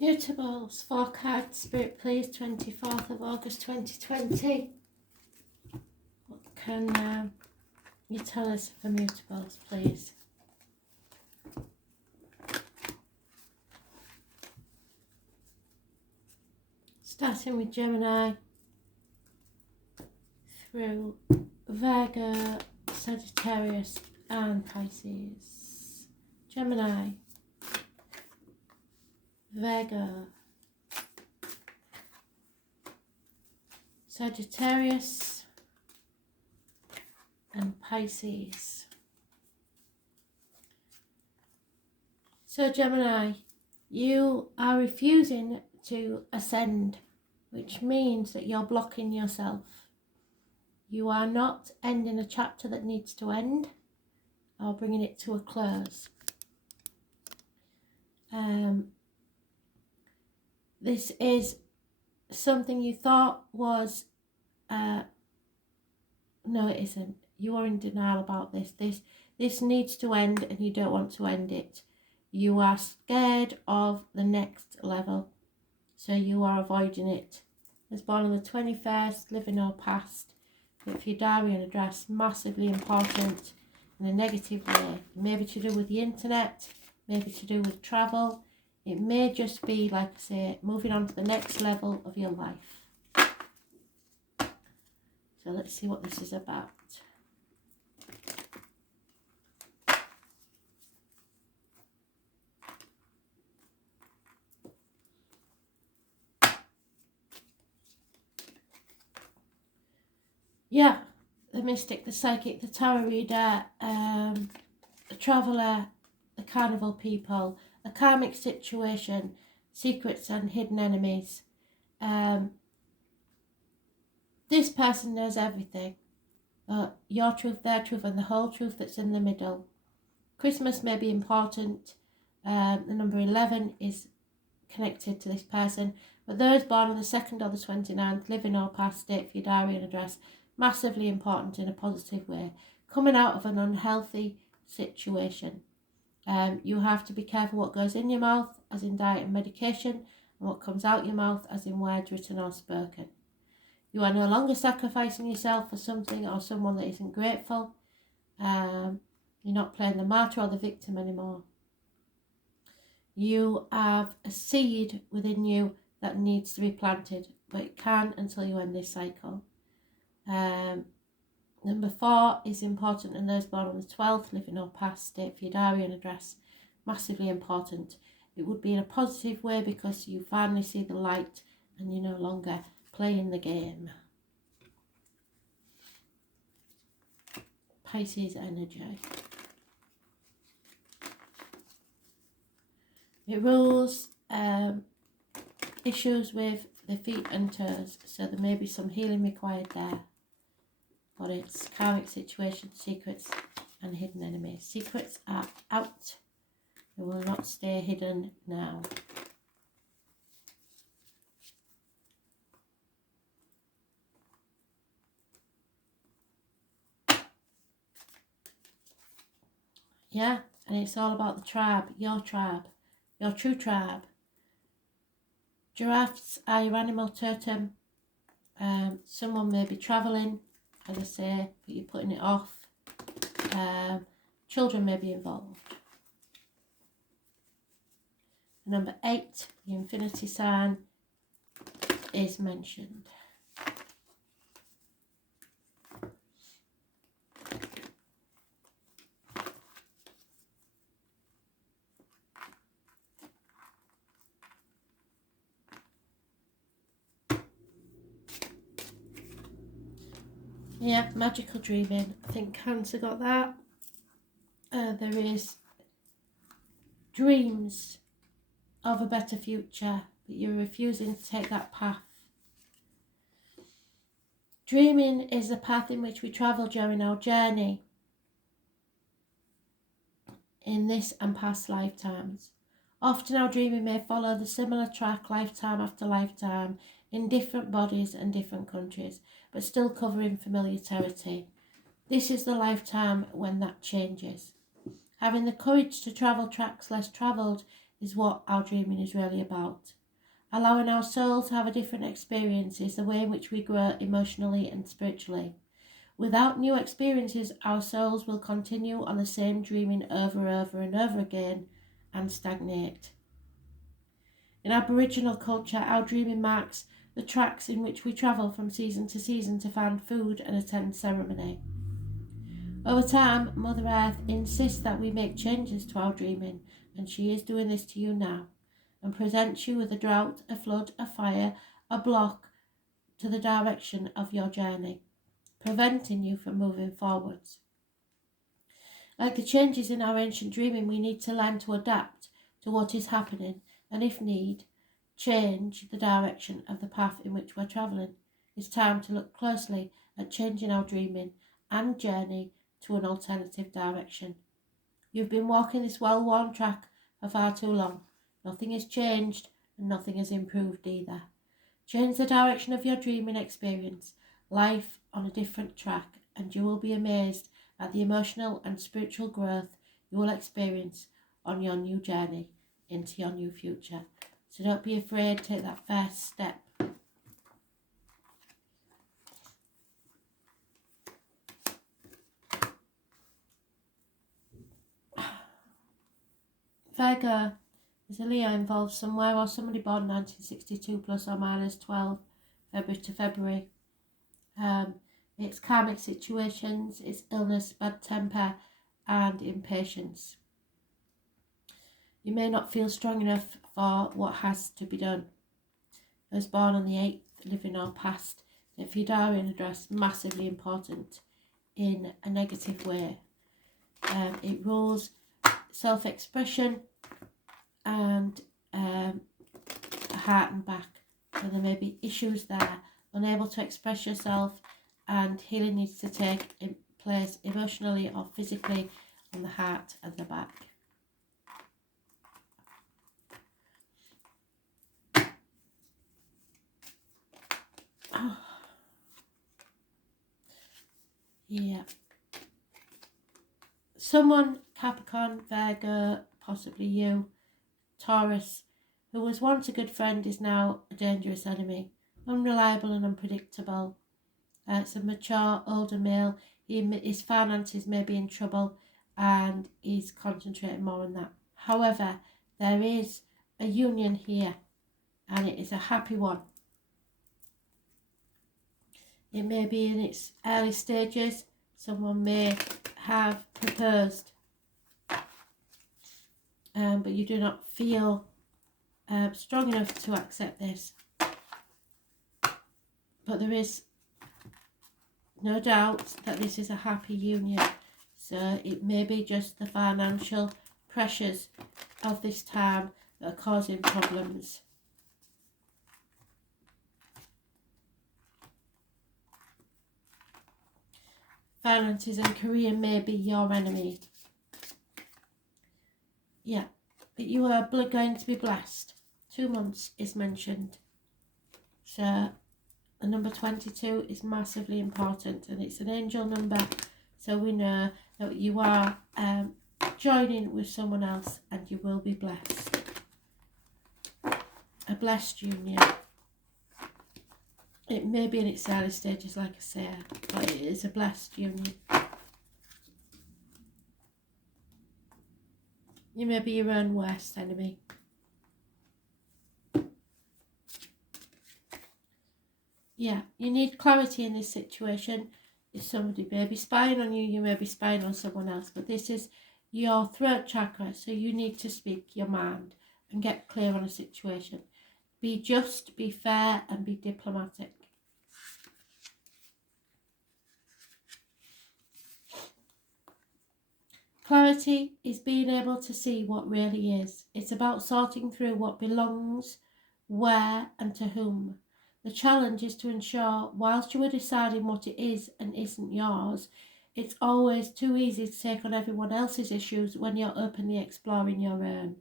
Mutables, 4 cards, Spirit please, 24th of August 2020. What can you tell us for mutables, please? Starting with Gemini, through Virgo, Sagittarius and Pisces. Gemini, Virgo, Sagittarius and Pisces. So Gemini, you are refusing to ascend, which means that you're blocking yourself. You are not ending a chapter that needs to end or bringing it to a close. This is something you thought was, no it isn't. You are in denial about this. This needs to end and you don't want to end it. You are scared of the next level, so you are avoiding it. I was born on the 21st, living or past. If your diary and address, massively important in a negative way. Maybe to do with the internet, maybe to do with travel. It may just be, like I say, moving on to the next level of your life. So let's see what this is about. Yeah, the mystic, the psychic, the tarot reader, the traveller, the carnival people, a karmic situation, secrets and hidden enemies. This person knows everything. Your truth, their truth, and the whole truth that's in the middle. Christmas may be important. The number 11 is connected to this person. But those born on the 2nd or the 29th, living or past, date for your diary and address, massively important in a positive way. Coming out of an unhealthy situation. You have to be careful what goes in your mouth, as in diet and medication, and what comes out your mouth, as in words written or spoken. You are no longer sacrificing yourself for something or someone that isn't grateful. You're not playing the martyr or the victim anymore. You have a seed within you that needs to be planted, but it can't until you end this cycle. Number 4 is important, and those born on the 12th, living or past, date for your diary and address, massively important. It would be in a positive way because you finally see the light and you're no longer playing the game. Pisces energy. It rules issues with the feet and toes, so there may be some healing required there. But it's karmic situations, secrets and hidden enemies. Secrets are out. They will not stay hidden now. Yeah, and it's all about the tribe, your true tribe. Giraffes are your animal totem. Someone may be travelling, as I say, but you're putting it off. Children may be involved. Number 8, the infinity sign, is mentioned. Yeah, magical dreaming. I think Cancer got that. There is dreams of a better future, but you're refusing to take that path. Dreaming is the path in which we travel during our journey in this and past lifetimes. Often our dreaming may follow the similar track lifetime after lifetime in different bodies and different countries, but still covering familiar territory. This is the lifetime when that changes. Having the courage to travel tracks less travelled is what our dreaming is really about. Allowing our soul to have a different experience is the way in which we grow emotionally and spiritually. Without new experiences, our souls will continue on the same dreaming over and over again and stagnate. In Aboriginal culture, our dreaming marks the tracks in which we travel from season to season to find food and attend ceremony. Over time, Mother Earth insists that we make changes to our dreaming, and she is doing this to you now, and presents you with a drought, a flood, a fire, a block to the direction of your journey, preventing you from moving forwards. Like the changes in our ancient dreaming, we need to learn to adapt to what is happening, and if need, change the direction of the path in which we're travelling. It's time to look closely at changing our dreaming and journey to an alternative direction. You've been walking this well-worn track for far too long. Nothing has changed and nothing has improved either. Change the direction of your dreaming experience, life on a different track, and you will be amazed at the emotional and spiritual growth you will experience on your new journey into your new future. So don't be afraid, take that first step. Virgo is a Leo involved somewhere or somebody born 1962 plus or minus 12 February to February. It's karmic situations, it's illness, bad temper and impatience. You may not feel strong enough for what has to be done. I was born on the 8th, living or past. If your diary and address, massively important in a negative way. It rules self-expression and heart and back. So there may be issues there, unable to express yourself, and healing needs to take place emotionally or physically on the heart and the back. Oh. Yeah. Someone, Capricorn, Virgo, possibly you, Taurus, who was once a good friend is now a dangerous enemy, unreliable and unpredictable. It's a mature, older male. His finances may be in trouble and he's concentrating more on that. However, there is a union here and it is a happy one. It may be in its early stages. Someone may have proposed, but you do not feel strong enough to accept this. But there is no doubt that this is a happy union. So it may be just the financial pressures of this time that are causing problems. Finances and career may be your enemy. Yeah, but you are going to be blessed. 2 months is mentioned. So the number 22 is massively important and it's an angel number. So we know that you are joining with someone else and you will be blessed. A blessed union. It may be in its early stages, like I say, but it is a blessed union. You may be your own worst enemy. Yeah, you need clarity in this situation. If somebody may be spying on you, you may be spying on someone else. But this is your throat chakra, so you need to speak your mind and get clear on a situation. Be just, be fair, and be diplomatic. Clarity is being able to see what really is. It's about sorting through what belongs, where, and to whom. The challenge is to ensure, whilst you are deciding what it is and isn't yours, it's always too easy to take on everyone else's issues when you're openly exploring your own.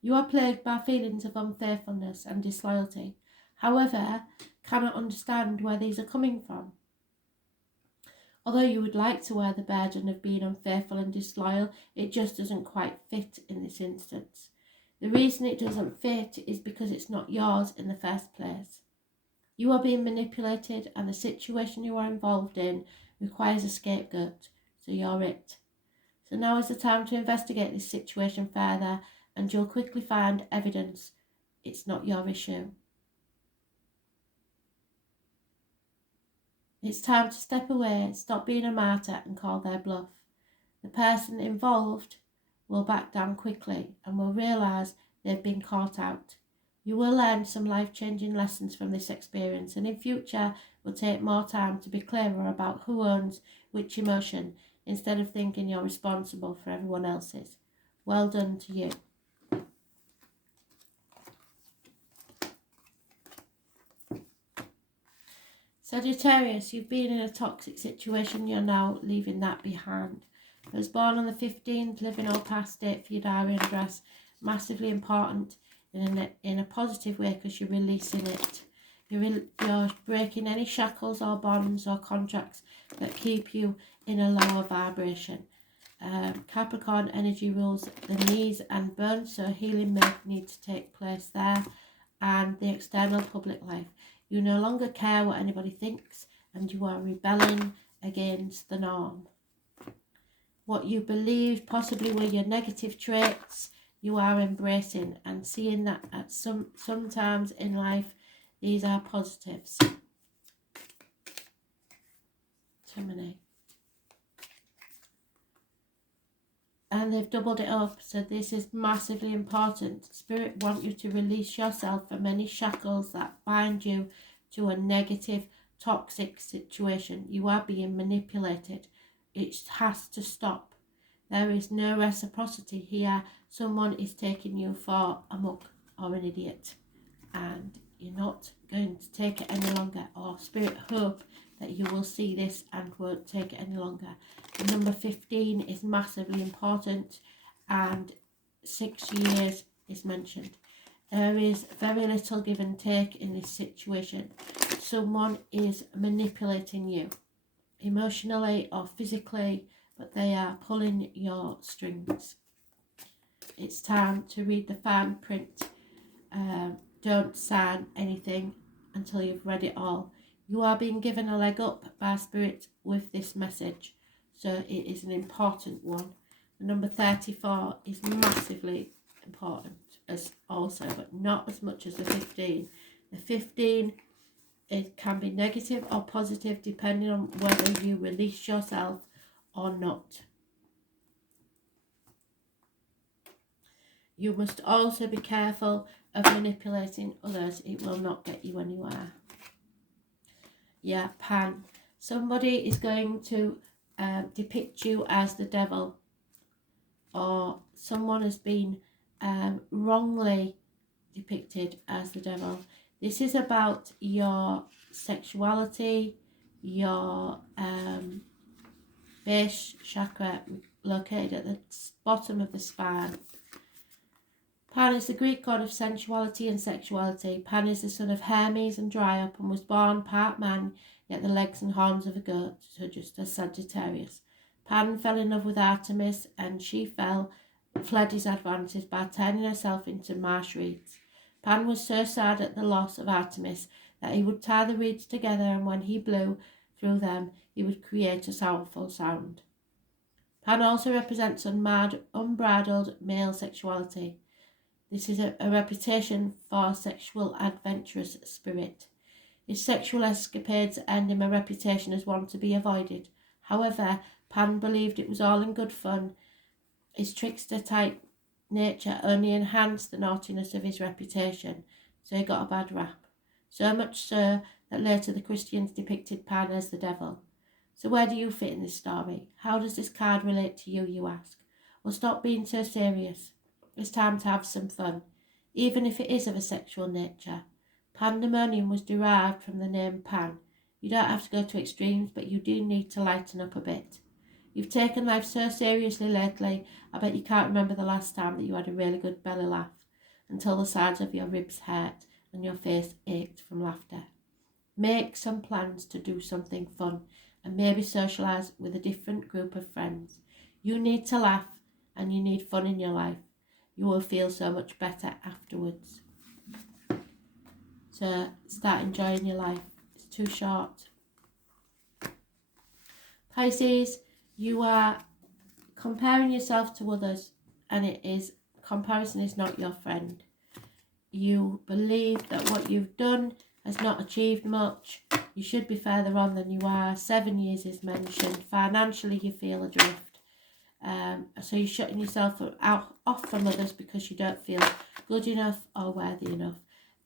You are plagued by feelings of unfaithfulness and disloyalty. However, cannot understand where these are coming from. Although you would like to wear the burden of being unfaithful and disloyal, it just doesn't quite fit in this instance. The reason it doesn't fit is because it's not yours in the first place. You are being manipulated, and the situation you are involved in requires a scapegoat, so you're it. So now is the time to investigate this situation further, and you'll quickly find evidence it's not your issue. It's time to step away, stop being a martyr, and call their bluff. The person involved will back down quickly and will realise they've been caught out. You will learn some life-changing lessons from this experience, and in future will take more time to be clearer about who owns which emotion, instead of thinking you're responsible for everyone else's. Well done to you. Sagittarius, you've been in a toxic situation, you're now leaving that behind. I was born on the 15th, living or past date for your diary and address. Massively important in a positive way, because you're releasing it. You're breaking any shackles or bonds or contracts that keep you in a lower vibration. Capricorn energy rules the knees and bones, so healing may need to take place there, and the external public life. You no longer care what anybody thinks, and you are rebelling against the norm. What you believed possibly were your negative traits, you are embracing and seeing that at sometimes in life these are positives. Gemini. And they've doubled it up, so this is massively important. Spirit want you to release yourself from any shackles that bind you to a negative, toxic situation. You are being manipulated. It has to stop. There is no reciprocity here. Someone is taking you for a muck or an idiot, and you're not going to take it any longer. Or Spirit hope that you will see this and won't take it any longer. The number 15 is massively important, and 6 years is mentioned. There is very little give and take in this situation. Someone is manipulating you emotionally or physically, but they are pulling your strings. It's time to read the fine print. Don't sign anything until you've read it all. You are being given a leg up by Spirit with this message, so it is an important one. The number 34 is massively important as also, but not as much as the 15. The 15, it can be negative or positive depending on whether you release yourself or not. You must also be careful of manipulating others. It will not get you anywhere. Yeah, Pan. Somebody is going to depict you as the devil, or someone has been wrongly depicted as the devil. This is about your sexuality, your base chakra located at the bottom of the spine. Pan is the Greek god of sensuality and sexuality. Pan is the son of Hermes and Dryope and was born part man, yet the legs and horns of a goat, so just as Sagittarius. Pan fell in love with Artemis, and she fled his advances by turning herself into marsh reeds. Pan was so sad at the loss of Artemis that he would tie the reeds together, and when he blew through them, he would create a soulful sound. Pan also represents unbridled male sexuality. This is a reputation for sexual adventurous spirit. His sexual escapades earned him a reputation as one to be avoided. However, Pan believed it was all in good fun. His trickster-type nature only enhanced the naughtiness of his reputation, so he got a bad rap. So much so that later the Christians depicted Pan as the devil. So where do you fit in this story? How does this card relate to you, you ask? Well, stop being so serious. It's time to have some fun, even if it is of a sexual nature. Pandemonium was derived from the name Pan. You don't have to go to extremes, but you do need to lighten up a bit. You've taken life so seriously lately, I bet you can't remember the last time that you had a really good belly laugh, until the sides of your ribs hurt and your face ached from laughter. Make some plans to do something fun, and maybe socialise with a different group of friends. You need to laugh, and you need fun in your life. you will feel so much better afterwards. So start enjoying your life. It's too short. Pisces, you are comparing yourself to others, and comparison is not your friend. You believe that what you've done has not achieved much. You should be further on than you are. 7 years is mentioned. Financially, you feel adrift. So you're shutting yourself off from others because you don't feel good enough or worthy enough.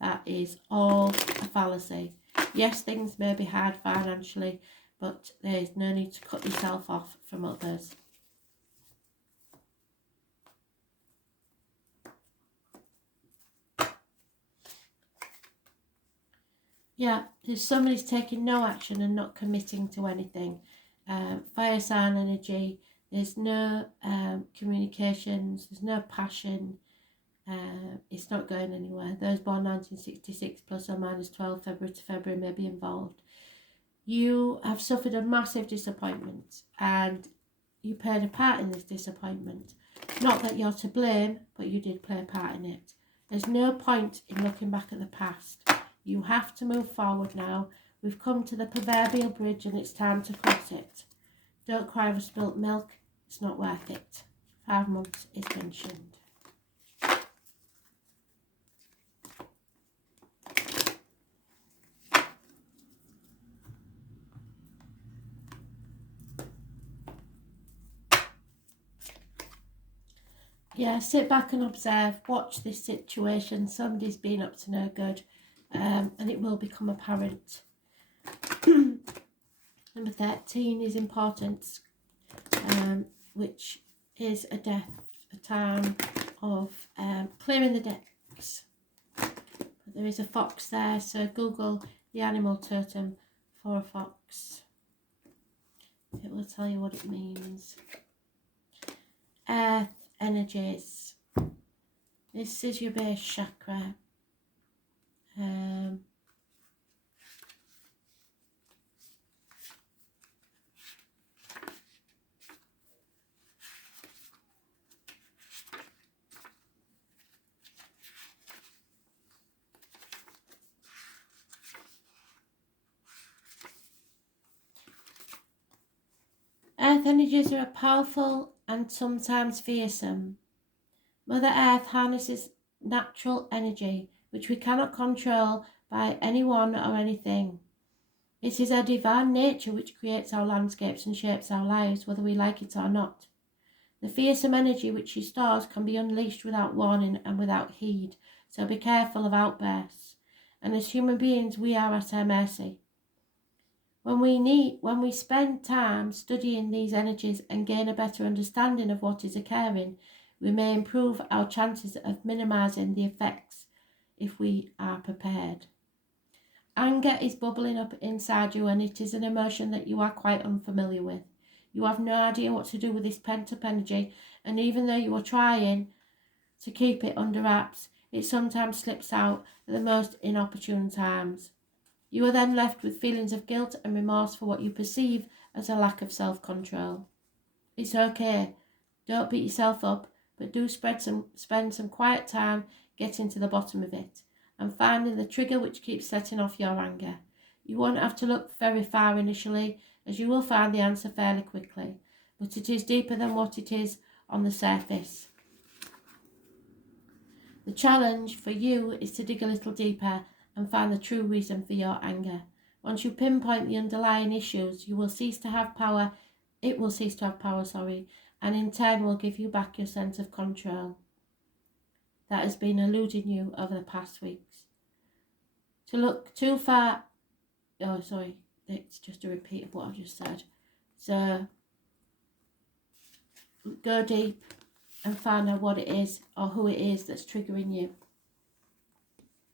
That is all a fallacy. Yes, things may be hard financially, but there is no need to cut yourself off from others. Yeah, there's somebody's taking no action and not committing to anything. Fire sign energy, there's no communications, there's no passion. It's not going anywhere. Those born 1966 plus or minus 12 February to February may be involved. You have suffered a massive disappointment and you played a part in this disappointment. Not that you're to blame, but you did play a part in it. There's no point in looking back at the past. You have to move forward now. We've come to the proverbial bridge and it's time to cross it. Don't cry over spilt milk. It's not worth it. 5 months is mentioned. Yeah, sit back and observe. Watch this situation. Somebody's been up to no good. And it will become apparent. Number 13 is important, which is a death, a time of clearing the decks. But there is a fox there, so Google the animal totem for a fox. It will tell you what it means. Earth energies. This is your base chakra. Earth energies are powerful and sometimes fearsome. Mother Earth harnesses natural energy, which we cannot control by anyone or anything. It is our divine nature which creates our landscapes and shapes our lives, whether we like it or not. The fearsome energy which she stores can be unleashed without warning and without heed, so be careful of outbursts. And as human beings, we are at her mercy. When we spend time studying these energies and gain a better understanding of what is occurring, we may improve our chances of minimizing the effects if we are prepared. Anger is bubbling up inside you, and it is an emotion that you are quite unfamiliar with. You have no idea what to do with this pent-up energy, and even though you are trying to keep it under wraps, it sometimes slips out at the most inopportune times. You are then left with feelings of guilt and remorse for what you perceive as a lack of self-control. It's okay. Don't beat yourself up, but do spend some quiet time getting to the bottom of it and finding the trigger which keeps setting off your anger. You won't have to look very far initially, as you will find the answer fairly quickly, but it is deeper than what it is on the surface. The challenge for you is to dig a little deeper and find the true reason for your anger. Once you pinpoint the underlying issues, it will cease to have power, and in turn will give you back your sense of control that has been eluding you over the past weeks. To look too far, it's just a repeat of what I've just said. So go deep and find out what it is or who it is that's triggering you.